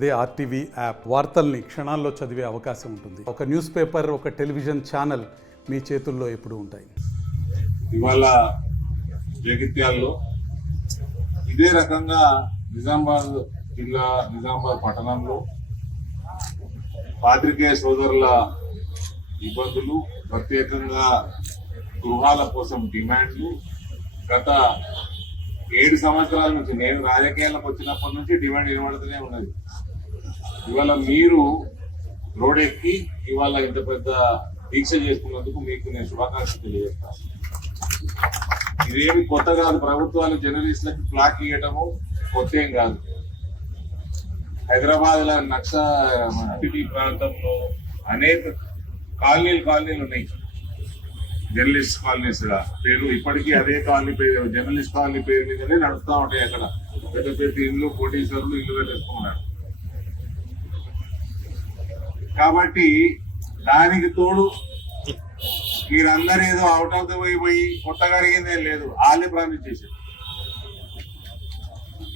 అదే RTV app వార్తల్ని క్షణాల్లో చదివే అవకాశం ఉంటుంది. ఒక న్యూస్ పేపర్, ఒక టెలివిజన్ ఛానల్ మీ చేతుల్లో ఎప్పుడూ ఉంటాయి. ఇవాళ జగిత్యాల్లో ఇదే రకంగా నిజామాబాద్ జిల్లా నిజామాబాద్ పట్టణంలో పాత్రికేయ సోదరుల ఇబ్బందులు, ప్రత్యేకంగా గృహాల కోసం డిమాండ్లు గత 7 సంవత్సరాల నుంచి, నేను రాజకీయాలకు వచ్చినప్పటి నుంచి డిమాండ్ వినబడుతూనే ఉన్నది. ఇవాళ మీరు రోడెక్కి ఇవాళ ఇంత పెద్ద దీక్ష చేసుకున్నందుకు మీకు నేను శుభాకాంక్షలు తెలియజేస్తాను. ఇదేమి కొత్త కాదు. ప్రభుత్వాలు జర్నలిస్టులకు ఫ్లాక్ ఇవ్వటము కొత్త ఏం కాదు. హైదరాబాద్ నక్సల్ ప్రాంతంలో అనేక కాలనీలు ఉన్నాయి. జర్నలిస్ట్ కాలనీస్ పేరు ఇప్పటికీ అదే కాలనీ పేరు, జర్నలిస్ట్ కాలనీ పేరు మీదనే నడుస్తూ ఉంటాయి. అక్కడ పెద్ద పెద్ద ఇల్లు, కోటీశ్వరులు ఇల్లు కట్టేసుకున్నారు. కాబట్టి దానికి తోడు మీరందరూ ఏదో అవుట్ ఆఫ్ ద పోయి కొత్తగా అడిగిందేం లేదు, వాళ్ళే ప్రామిస్ చేశారు.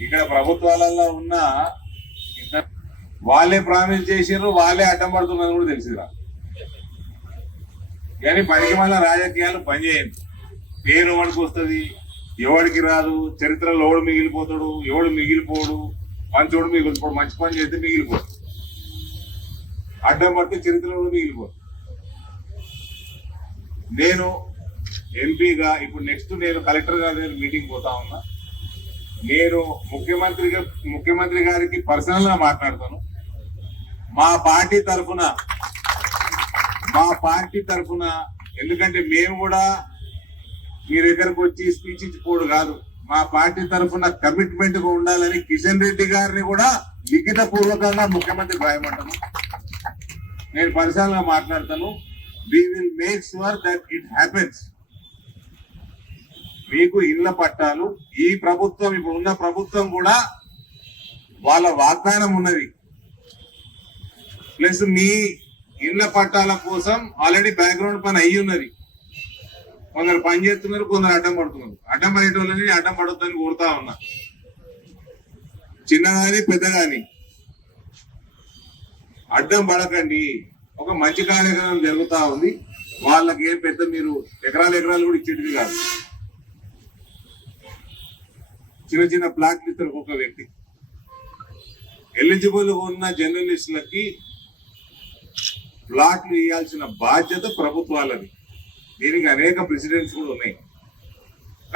ఇక్కడ ప్రభుత్వాలలో ఉన్న వాళ్ళే ప్రామిస్ చేసారు, వాళ్ళే అడ్డం పడుతున్నారు కూడా తెలిసిరా. కానీ పనికి మళ్ళీ రాజకీయాలు పనిచేయండి. పేరు ఎవడికి వస్తుంది, ఎవడికి రాదు, చరిత్రలో ఎవడు మిగిలిపోతాడు, ఎవడు మిగిలిపోడు, మంచోడు మిగిలిపోడు. మంచి పని చేస్తే మిగిలిపోడు, అడ్డం పడితే చరిత్రలో మిగిలిపోదు. నేను ఎంపీగా ఇప్పుడు నెక్స్ట్ నేను కలెక్టర్ గారి దగ్గర మీటింగ్ పోతా ఉన్నా. నేను ముఖ్యమంత్రి గారికి పర్సనల్ గా మాట్లాడతాను. మా పార్టీ తరఫున ఎందుకంటే మేము కూడా మీ దగ్గరకు వచ్చి స్పీచ్ ఇచ్చిపోడు కాదు, మా పార్టీ తరఫున కమిట్మెంట్ గా ఉండాలని కిషన్ రెడ్డి గారిని కూడా లిఖిత పూర్వకంగా ముఖ్యమంత్రికి రాయమంటాను. నేను పర్సనల్ గా మాట్లాడతాను. we will make sure that it happens. మీకు ఇళ్ల పట్టాలు ఈ ప్రభుత్వం, ఇప్పుడు ఉన్న ప్రభుత్వం కూడా వాళ్ళ వాగ్దానం ఉన్నది. ప్లస్ మీ ఇళ్ల పట్టాల కోసం ఆల్రెడీ బ్యాక్గ్రౌండ్ పని అయ్యి ఉన్నది. కొందరు పని చేస్తున్నారు, కొందరు అడ్డం పడుతున్నారు. అడ్డం పడేటోళ్ళని అడ్డం పడొద్దని కోరుతా ఉన్నా. చిన్నగాని పెద్దగాని అడ్డం పడకండి. ఒక మంచి కార్యక్రమం జరుగుతా ఉంది. వాళ్ళకి ఏం పెద్ద మీరు ఎకరాలు కూడా ఇచ్చేటివి కాదు. చిన్న చిన్న ప్లాట్లు ఇస్తారు ఒక్కొక్క వ్యక్తి. ఎలిజిబుల్ ఉన్న జర్నలిస్టులకి ప్లాట్లు ఇవ్వాల్సిన బాధ్యత ప్రభుత్వాలది. దీనికి అనేక ప్రెసిడెంట్స్ కూడా ఉన్నాయి.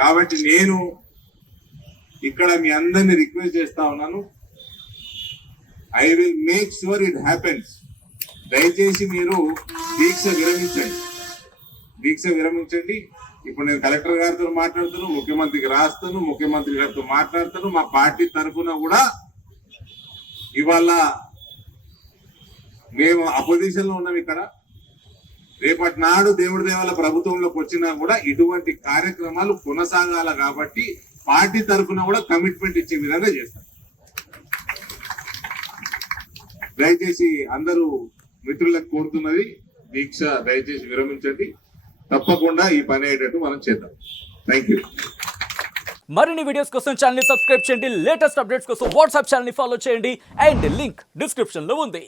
కాబట్టి నేను ఇక్కడ మీ అందరినీ రిక్వెస్ట్ చేస్తా ఉన్నాను. I will make sure it happens. దయచేసి మీరు దీక్ష విరమించండి. ఇప్పుడు నేను కలెక్టర్ గారితో మాట్లాడుతాను, ముఖ్యమంత్రికి రాస్తాను, ముఖ్యమంత్రి గారితో మాట్లాడతాను. మా పార్టీ తరఫున కూడా ఇవాళ మేము అపోజిషన్ లో ఉన్నాం. ఇక్కడ రేపటి నాడు దేవుడి దేవాల ప్రభుత్వంలోకి వచ్చినా కూడా ఇటువంటి కార్యక్రమాలు కొనసాగాల. కాబట్టి పార్టీ తరఫున కూడా కమిట్మెంట్ ఇచ్చే విధంగా చేస్తాం. దయచేసి అందరూ మిత్రులకు కోరుతున్నది, దీక్ష దయచేసి విరమించండి. తప్పకుండా ఈ పని అయ్యేటట్టు మనం చేద్దాం. Thank you. మరిన్ని వీడియోస్ కోసం ఛానల్ ని సబ్స్క్రైబ్ చేయండి. లేటెస్ట్ అప్డేట్స్ కోసం వాట్సాప్ ఛానల్ ని ఫాలో చేయండి. అండ్ లింక్ డిస్క్రిప్షన్ లో ఉంది.